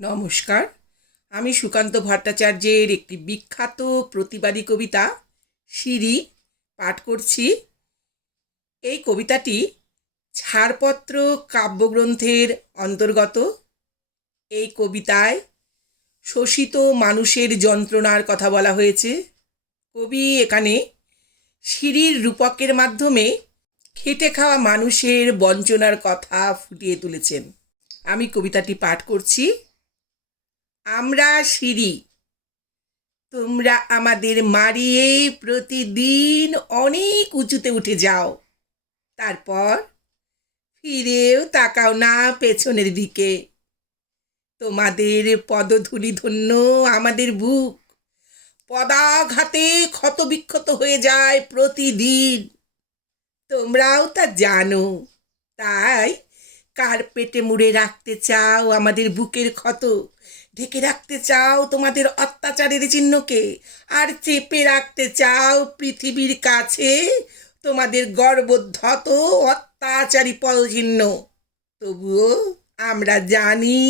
নমস্কার। আমি সুকান্ত ভট্টাচার্যের একটি বিখ্যাত প্রতিবাদী কবিতা সিঁড়ি পাঠ করছি। এই কবিতাটি ছাড়পত্র কাব্যগ্রন্থের অন্তর্গত। এই কবিতায় শোষিত মানুষের যন্ত্রণার কথা বলা হয়েছে। কবি এখানে সিঁড়ির রূপকের মাধ্যমে খেটে খাওয়া মানুষের বঞ্চনার কথা ফুটিয়ে তুলেছেন। আমি কবিতাটি পাঠ করছি। আমরা সিঁড়ি, তোমরা আমাদের মারিয়ে প্রতিদিন অনেক উঁচুতে উঠে যাও, তারপর ফিরেও তাকাও না পেছনের দিকে। তোমাদের পদধূলি ধন্য আমাদের বুক, পদাঘাতে ক্ষতবিক্ষত হয়ে যায় প্রতিদিন। তোমরাও তা জানো, তাই কার্পেটে মুড়ে রাখতে চাও আমাদের বুকের ক্ষত, ঢেকে রাখতে চাও তোমাদের অত্যাচারের চিহ্নকে, আর চেপে রাখতে চাও পৃথিবীর কাছে তোমাদের গর্বোদ্ধত অত্যাচারী পদচিহ্ন। তবুও আমরা জানি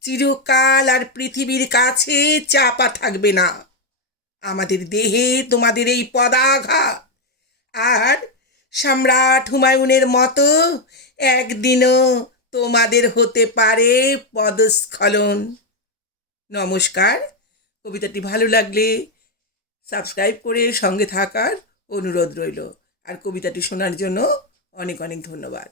চিরকাল আর পৃথিবীর কাছে চাপা থাকবে না আমাদের দেহে তোমাদের এই পদাঘাত। আর সম্রাট হুমায়ুনের মতো একদিনও তোমাদের হতে পারে পদস্খলন। নমস্কার। কবিতাটি ভালো লাগলে সাবস্ক্রাইব করে সঙ্গে থাকার অনুরোধ রইল। আর কবিতাটি শোনার জন্য অনেক অনেক ধন্যবাদ।